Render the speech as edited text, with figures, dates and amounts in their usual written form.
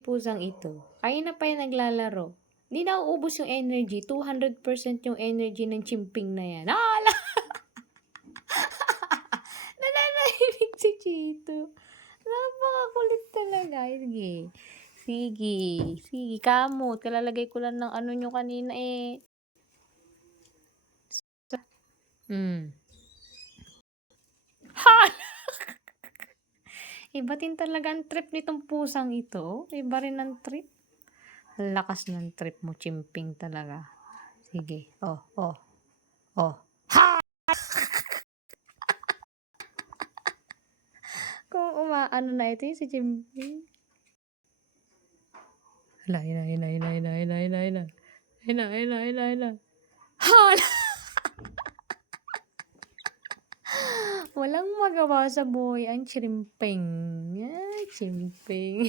Pusang ito, kanina pa yan naglalaro. 'Di nauubos yung energy, 200% yung energy ng chimping na yan. Hala! Nananahimik si Chito. Napakakulit talaga. Sige. Sige. Sige, kamot. Kalalagay ko lang ng ano nyo kanina eh. Hmm. Hala! Iba din talaga ang trip nitong pusang ito. Iba rin ang trip. Lakas ng trip mo, chimping talaga. Sige. Oh, oh, oh. Kung umaano na ito yung si chimping. Hala, ina, ina, ina, ina, ina, ina, ina. Ina, ina, ina, ina. Hala! Walang magawa sa buhay ang chimping. Ay, chimping.